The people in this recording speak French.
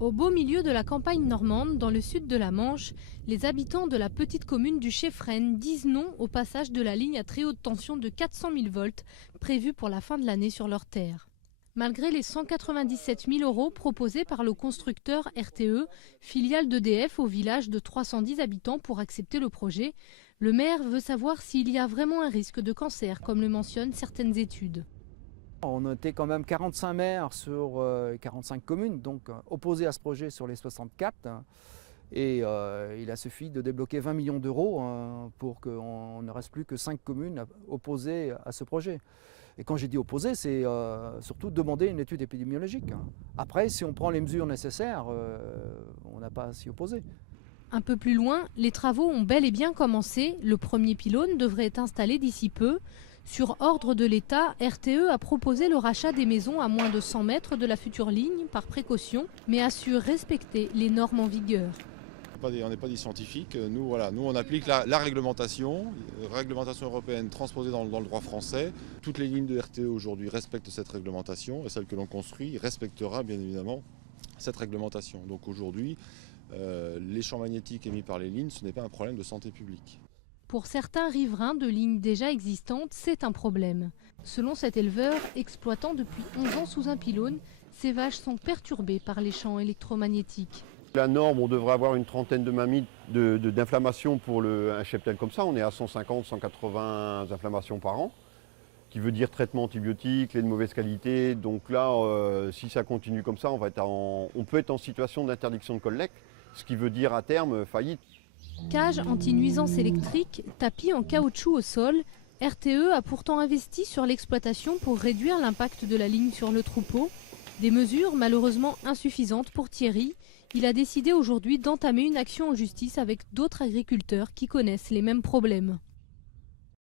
Au beau milieu de la campagne normande, dans le sud de la Manche, les habitants de la petite commune du Cheffren disent non au passage de la ligne à très haute tension de 400 000 volts prévue pour la fin de l'année sur leur terre. Malgré les 197 000 € proposés par le constructeur RTE, filiale d'EDF au village de 310 habitants pour accepter le projet, le maire veut savoir s'il y a vraiment un risque de cancer, comme le mentionnent certaines études. On était quand même 45 maires sur 45 communes, donc opposés à ce projet sur les 64. Et il a suffi de débloquer 20 millions d'euros pour qu'on ne reste plus que 5 communes opposées à ce projet. Et quand j'ai dit opposé, c'est surtout demander une étude épidémiologique. Après, si on prend les mesures nécessaires, on n'a pas à s'y opposer. Un peu plus loin, les travaux ont bel et bien commencé. Le premier pylône devrait être installé d'ici peu. Sur ordre de l'État, RTE a proposé le rachat des maisons à moins de 100 mètres de la future ligne par précaution, mais assure respecter les normes en vigueur. On n'est pas des scientifiques, nous on applique la réglementation européenne transposée dans le droit français. Toutes les lignes de RTE aujourd'hui respectent cette réglementation et celle que l'on construit respectera bien évidemment cette réglementation. Donc aujourd'hui, les champs magnétiques émis par les lignes, ce n'est pas un problème de santé publique. Pour certains riverains de lignes déjà existantes, c'est un problème. Selon cet éleveur, exploitant depuis 11 ans sous un pylône, ces vaches sont perturbées par les champs électromagnétiques. La norme, on devrait avoir une trentaine de mammites d'inflammation pour un cheptel comme ça. On est à 150-180 inflammations par an, qui veut dire traitement antibiotique, lait de mauvaise qualité. Donc là, si ça continue comme ça, on peut être en situation d'interdiction de collecte, ce qui veut dire à terme faillite. Cage anti-nuisance électrique, tapis en caoutchouc au sol, RTE a pourtant investi sur l'exploitation pour réduire l'impact de la ligne sur le troupeau. Des mesures malheureusement insuffisantes pour Thierry. Il a décidé aujourd'hui d'entamer une action en justice avec d'autres agriculteurs qui connaissent les mêmes problèmes.